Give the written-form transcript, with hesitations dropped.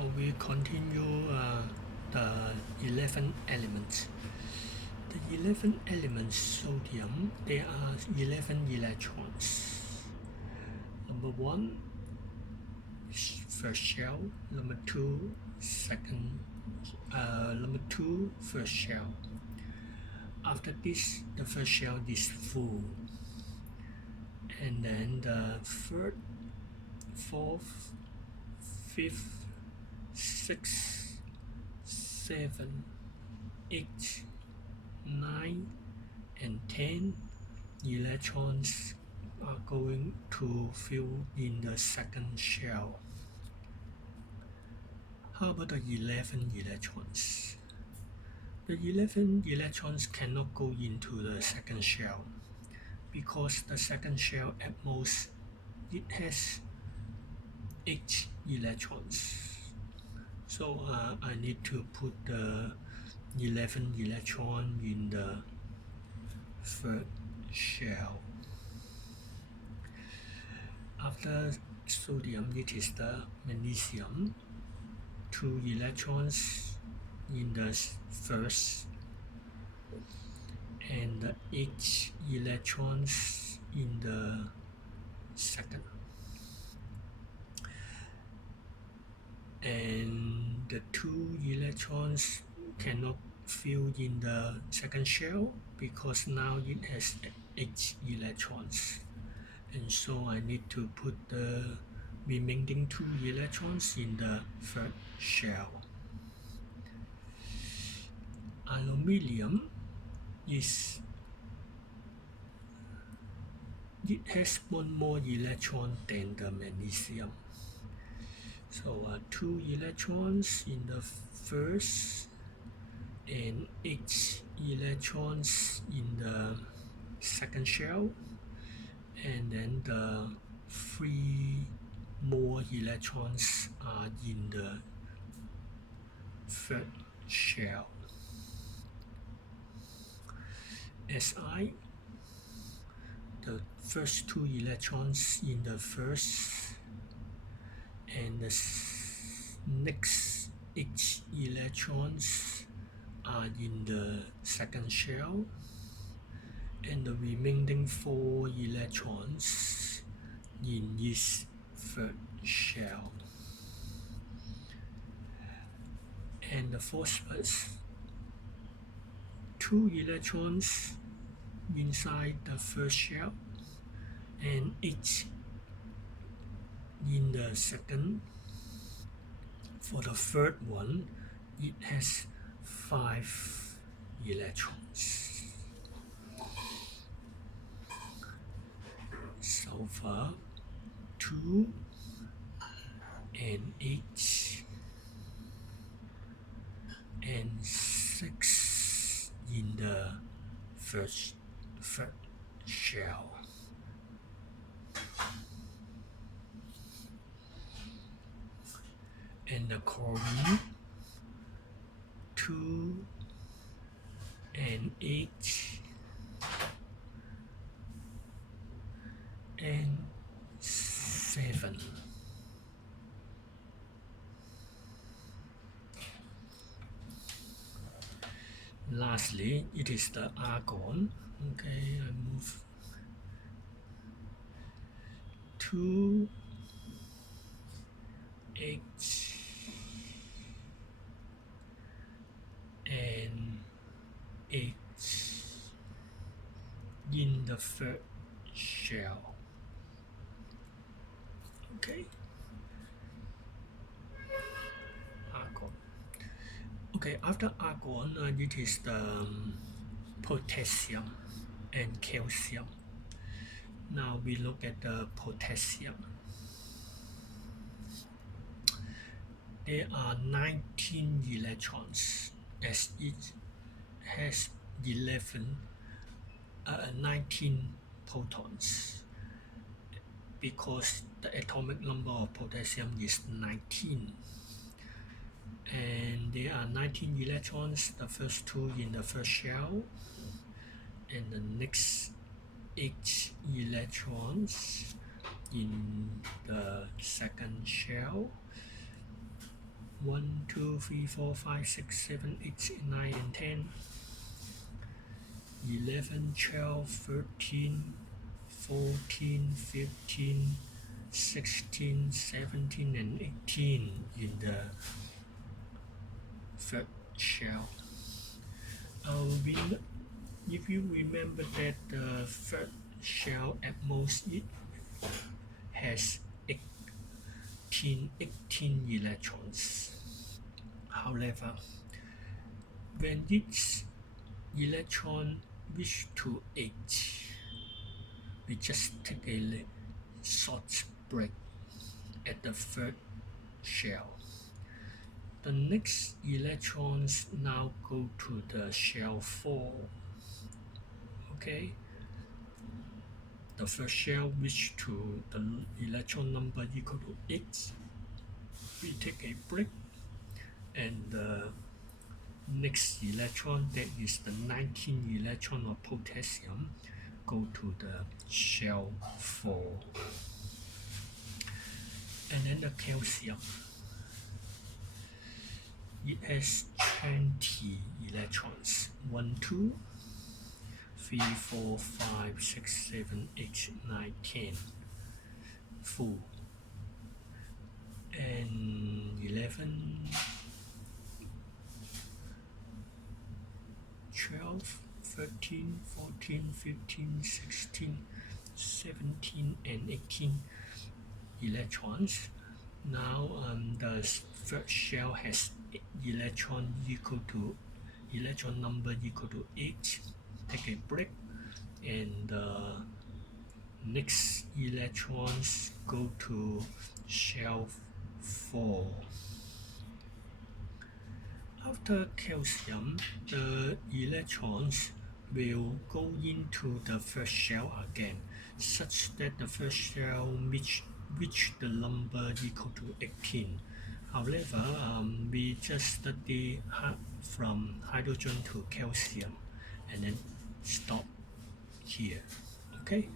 Now we continue the 11 elements. The 11 elements sodium, there are 11 electrons. Number 1, first shell. Number 2, number 2, first shell. After this, the first shell is full. And then the third, fourth, fifth, 6, 7, 8, 9, and 10 electrons are going to fill in the second shell. How about the 11 electrons? The 11 electrons cannot go into the second shell because the second shell at most it has 8 electrons. So I need to put the 11 electron in the third shell. After sodium, it is the magnesium. 2 electrons in the first and the 8 electrons in the second. And the 2 electrons cannot fill in the second shell because now it has 8 electrons, and so I need to put the remaining 2 electrons in the third shell. Aluminium it has 1 more electron than the magnesium. So 2 electrons in the first and 8 electrons in the second shell, and then the 3 more electrons are in the third shell. Si, the first 2 electrons in the first and the next 8 electrons are in the second shell, and the remaining 4 electrons in this third shell. And the phosphorus, 2 electrons inside the first shell and 8 in the second. For the third one, it has 5 electrons. Sulfur, 2 and 8 and 6 in the third shell. And the chlorine, 2 and 8 and 7. Lastly, it is the argon. Okay, I move 2, 8 and 8 in the third shell. Okay. Argon. Okay, after argon, it is the potassium and calcium. Now we look at the potassium. There are 19 electrons as it has 19 protons, because the atomic number of potassium is 19. And there are 19 electrons, the first 2 in the first shell, and the next 8 electrons in the second shell, 1, 2, 3, 4, 5, 6, 7, 8, 9, and 10, 11, 12, 13, 14, 15, 16, 17, and 18 in the third shell. If you remember that the third shell at most it has 18 electrons. However, when its electron reach to 8, we just take a short break at the third shell. The next electrons now go to the shell 4. Okay, the first shell reach to the electron number equal to 8. We take a break, and the next electron, that is the 19 electron of potassium, go to the shell 4. And then the calcium, it has 20 electrons. 1, 2, 3, 4, 5, 6, 7, 8, 9, 10. Full. And 11, 12, 13, 14, 15, 16, 17, and 18 electrons. Now the third shell has electron number equal to 8. Take a break, and the next electrons go to shell 4. After calcium, the electrons will go into the first shell again, such that the first shell reach the number equal to 18. However, we just study from hydrogen to calcium and then stop here. Okay,